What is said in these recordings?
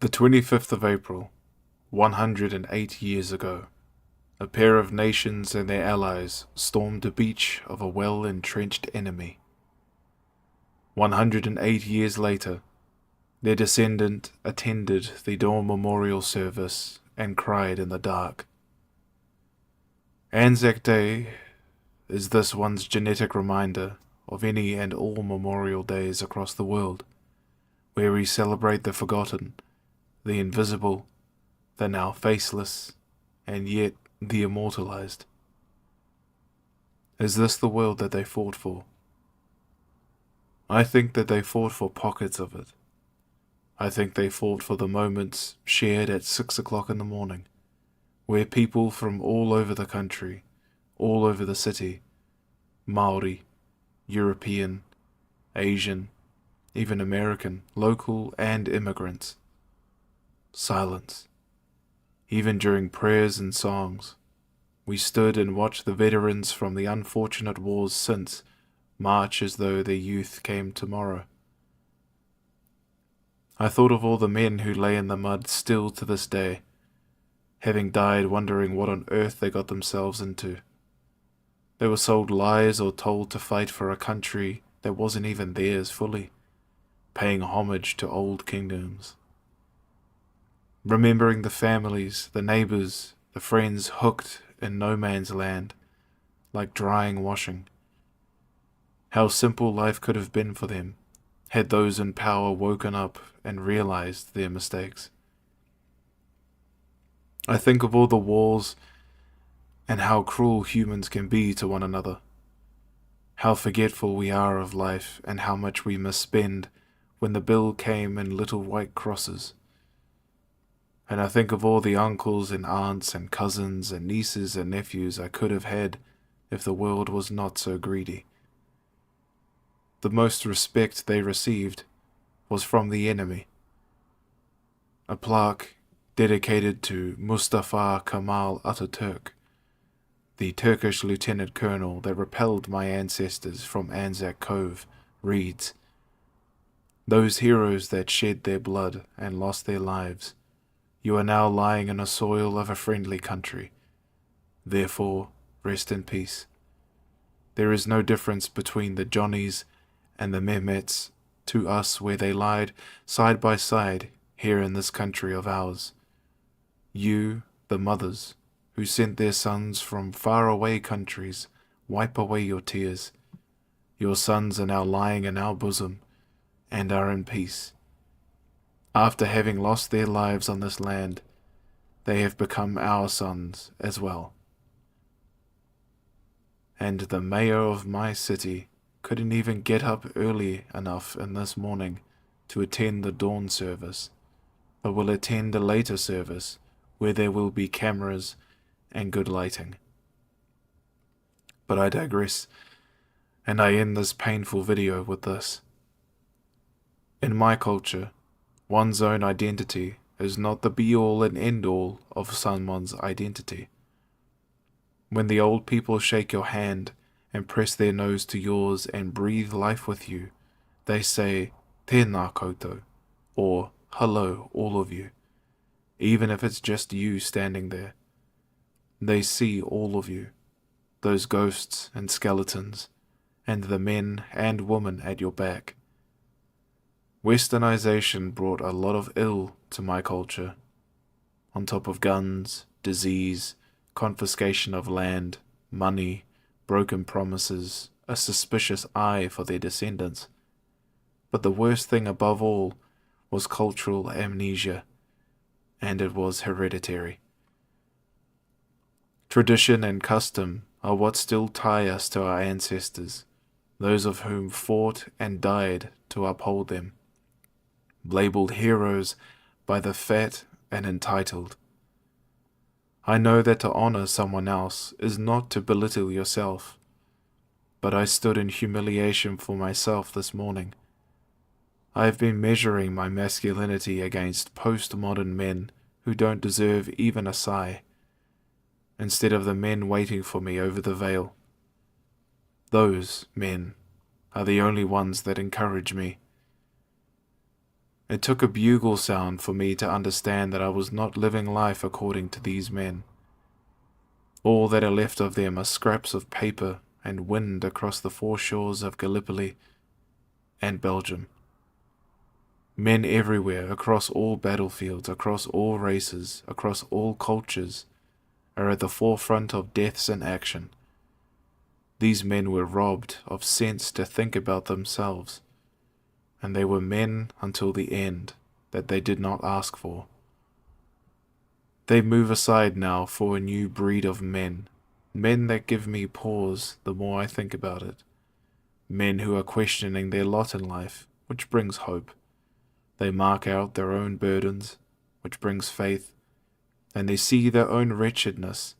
The 25th of April, 108 years ago, a pair of nations and their allies stormed a beach of a well-entrenched enemy. 108 years later, their descendant attended the dawn memorial service and cried in the dark. Anzac Day is this one's genetic reminder of any and all memorial days across the world, where we celebrate the forgotten, the invisible, the now faceless, and yet the immortalized. Is this the world that they fought for? I think that they fought for pockets of it. I think they fought for the moments shared at 6 o'clock in the morning, where people from all over the country, all over the city, Maori, European, Asian, even American, local and immigrants, silence. Even during prayers and songs, we stood and watched the veterans from the unfortunate wars since march as though their youth came tomorrow. I thought of all the men who lay in the mud still to this day, having died wondering what on earth they got themselves into. They were sold lies or told to fight for a country that wasn't even theirs fully, paying homage to old kingdoms. Remembering the families, the neighbors, the friends hooked in no man's land, like drying washing. How simple life could have been for them, had those in power woken up and realized their mistakes. I think of all the wars and how cruel humans can be to one another, how forgetful we are of life and how much we misspend when the bill came in little white crosses. And I think of all the uncles and aunts and cousins and nieces and nephews I could have had if the world was not so greedy. The most respect they received was from the enemy. A plaque dedicated to Mustafa Kemal Ataturk, the Turkish lieutenant colonel that repelled my ancestors from Anzac Cove, reads, "Those heroes that shed their blood and lost their lives, you are now lying in a soil of a friendly country. Therefore, rest in peace. There is no difference between the Johnnies and the Mehmets to us where they lied side by side here in this country of ours. You, the mothers, who sent their sons from faraway countries, wipe away your tears. Your sons are now lying in our bosom and are in peace. After having lost their lives on this land, they have become our sons as well." And the mayor of my city couldn't even get up early enough in this morning to attend the dawn service, but will attend a later service where there will be cameras and good lighting. But I digress, and I end this painful video with this. In my culture, one's own identity is not the be-all and end-all of someone's identity. When the old people shake your hand and press their nose to yours and breathe life with you, they say, "Tēnā koutou," or "Hello, all of you," even if it's just you standing there. They see all of you, those ghosts and skeletons, and the men and women at your back. Westernization brought a lot of ill to my culture, on top of guns, disease, confiscation of land, money, broken promises, a suspicious eye for their descendants. But the worst thing above all was cultural amnesia, and it was hereditary. Tradition and custom are what still tie us to our ancestors, those of whom fought and died to uphold them, labeled heroes by the fat and entitled. I know that to honor someone else is not to belittle yourself, but I stood in humiliation for myself this morning. I have been measuring my masculinity against postmodern men who don't deserve even a sigh, instead of the men waiting for me over the veil. Those men are the only ones that encourage me. It took a bugle sound for me to understand that I was not living life according to these men. All that are left of them are scraps of paper and wind across the foreshores of Gallipoli and Belgium. Men everywhere, across all battlefields, across all races, across all cultures, are at the forefront of deaths in action. These men were robbed of sense to think about themselves, and they were men until the end that they did not ask for. They move aside now for a new breed of men, men that give me pause the more I think about it, men who are questioning their lot in life, which brings hope. They mark out their own burdens, which brings faith, and they see their own wretchedness,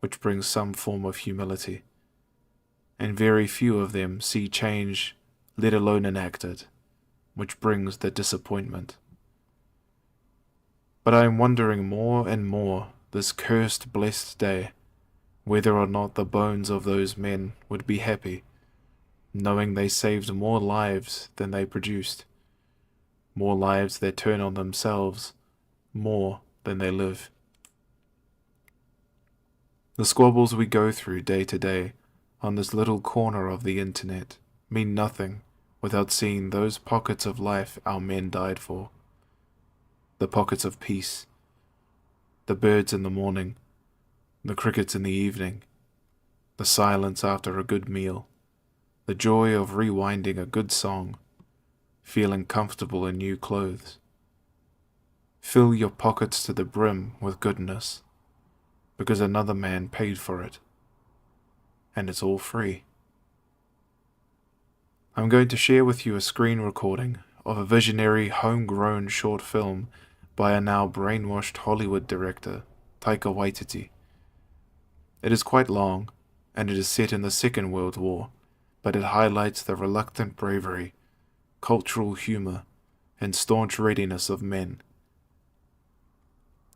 which brings some form of humility. And very few of them see change, let alone enacted, which brings the disappointment. But I am wondering more and more this cursed blessed day, whether or not the bones of those men would be happy, knowing they saved more lives than they produced, more lives that turn on themselves, more than they live. The squabbles we go through day to day on this little corner of the internet mean nothing without seeing those pockets of life our men died for. The pockets of peace, the birds in the morning, the crickets in the evening, the silence after a good meal, the joy of rewinding a good song, feeling comfortable in new clothes. Fill your pockets to the brim with goodness, because another man paid for it, and it's all free. I'm going to share with you a screen recording of a visionary homegrown short film by a now brainwashed Hollywood director, Taika Waititi. It is quite long, and it is set in the Second World War, but it highlights the reluctant bravery, cultural humor, and staunch readiness of men.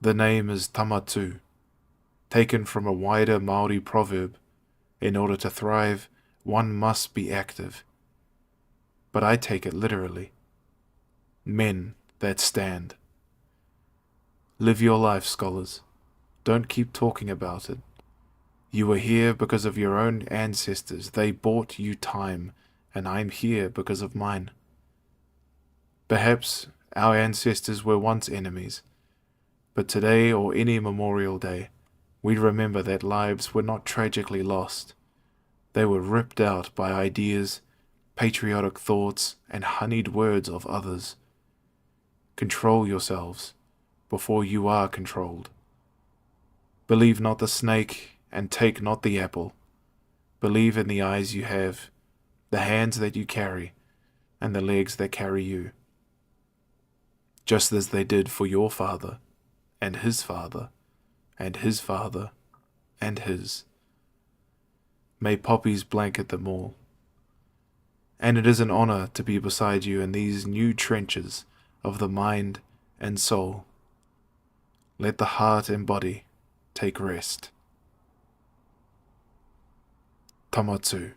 The name is Tamatu, taken from a wider Maori proverb, in order to thrive, one must be active. But I take it literally. Men that stand. Live your life, scholars. Don't keep talking about it. You are here because of your own ancestors. They bought you time, and I'm here because of mine. Perhaps our ancestors were once enemies, but today or any Memorial Day, we remember that lives were not tragically lost. They were ripped out by ideas, patriotic thoughts, and honeyed words of others. Control yourselves before you are controlled. Believe not the snake, and take not the apple. Believe in the eyes you have, the hands that you carry, and the legs that carry you. Just as they did for your father, and his father, and his father, and his. May poppies blanket them all. And it is an honor to be beside you in these new trenches of the mind and soul. Let the heart and body take rest. Tamatsu.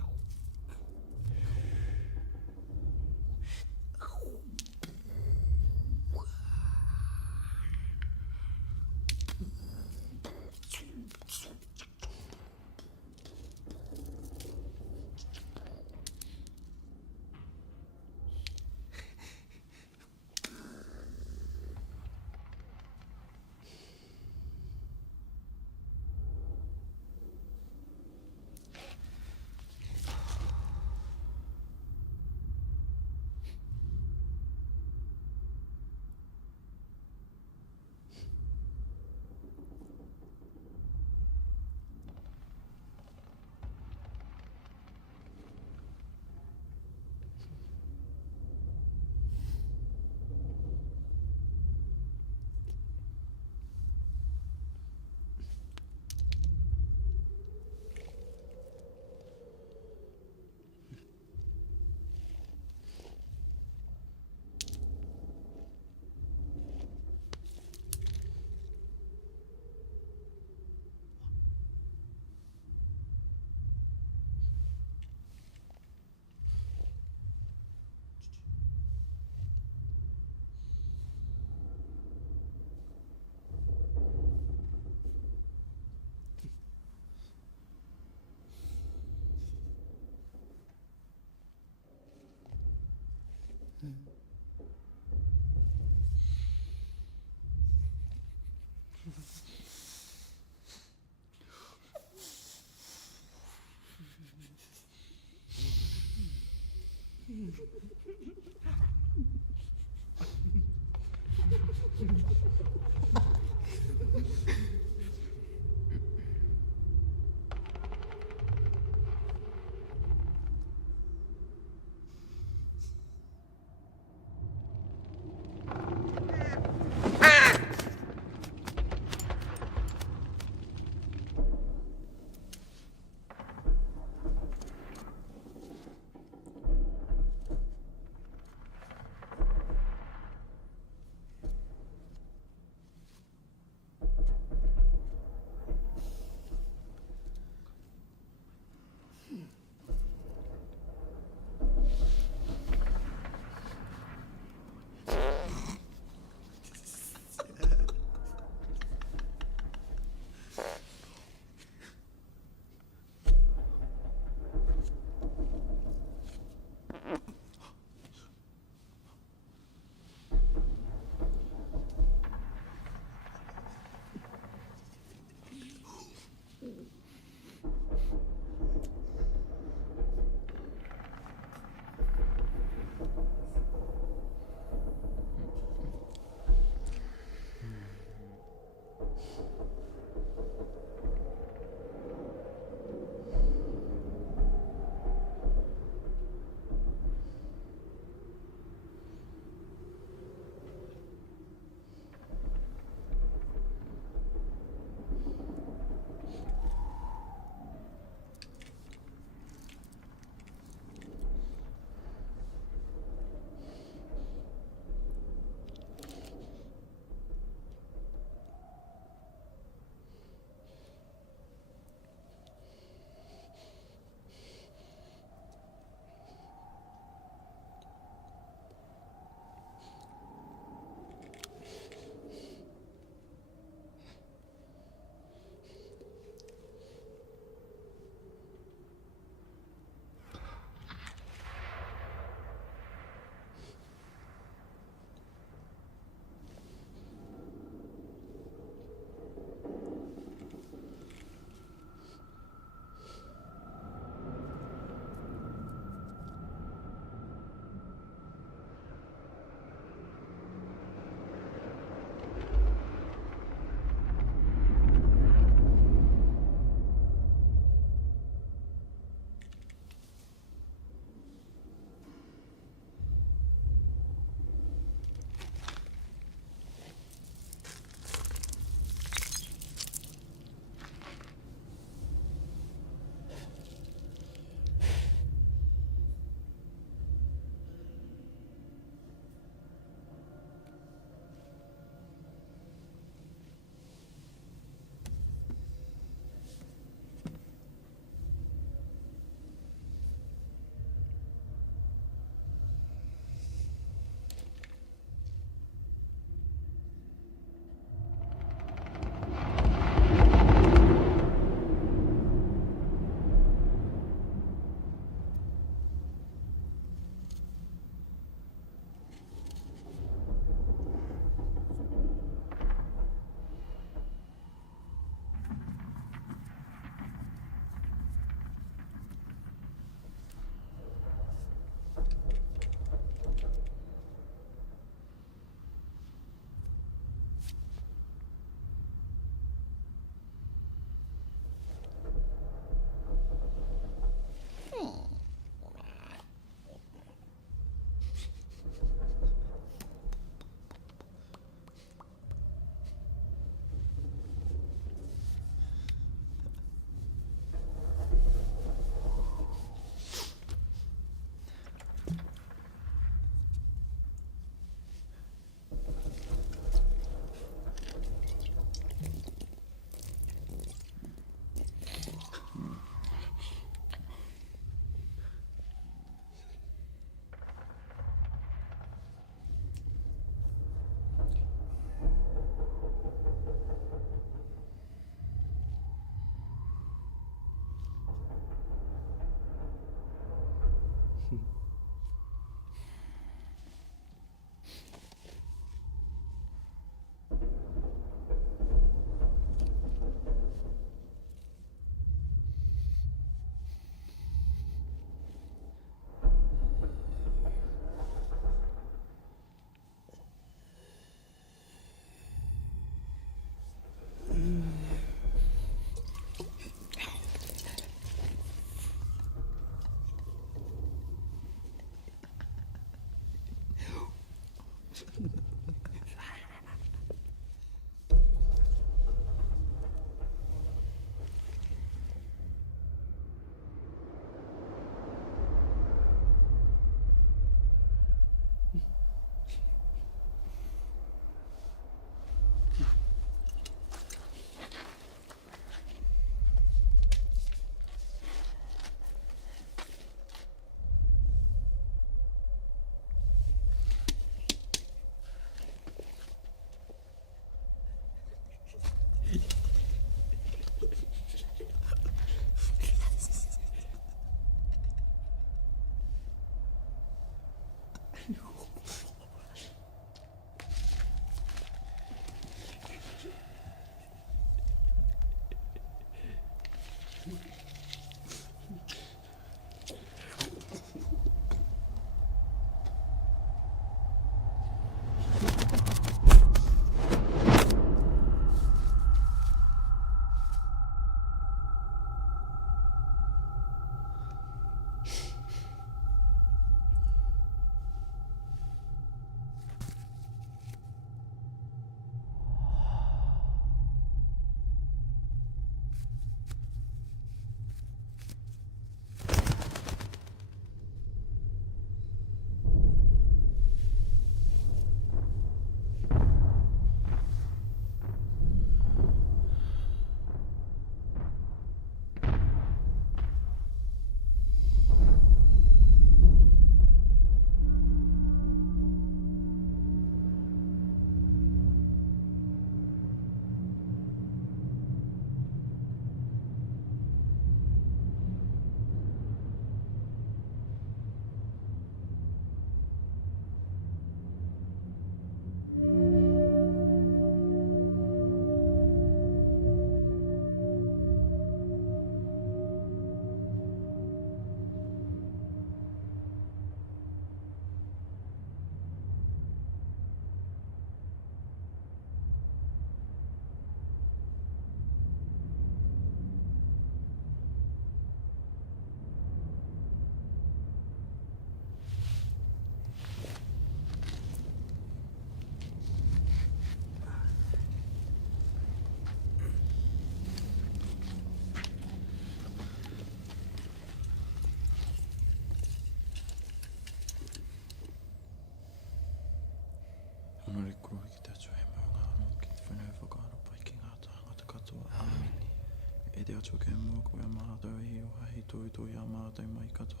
atu ke mua koe mahatau e hio hahi tui a mātai mai katoa.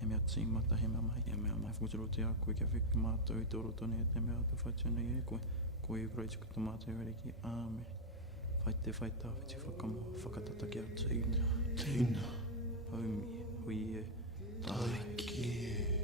E mea tīmata he mea mai, e mea mai whuturo te a koe kia whika mātou i toro tone e te mea atu whaituna i e koe. Koe i vrei tuku tu mātou ariki, āme. Whai te whai tāwhiti whakamoa, whakatataki a tīna. Tīna. Haumi, hui e, taiki e.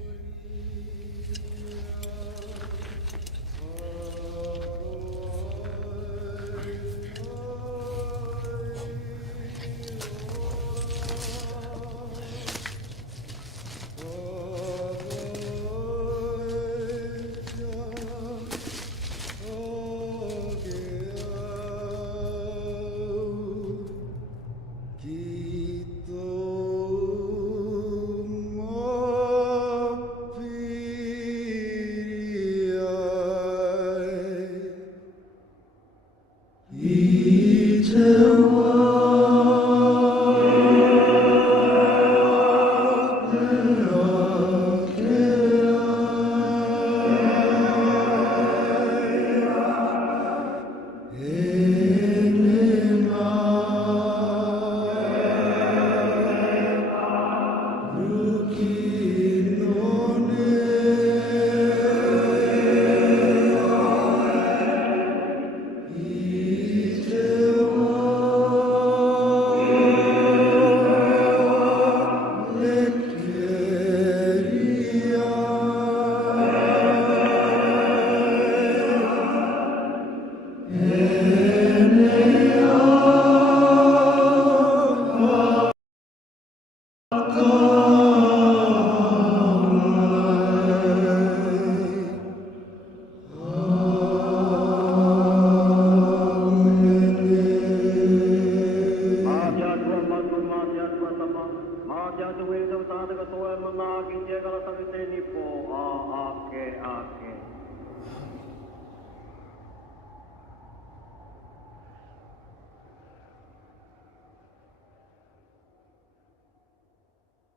Ake, ake.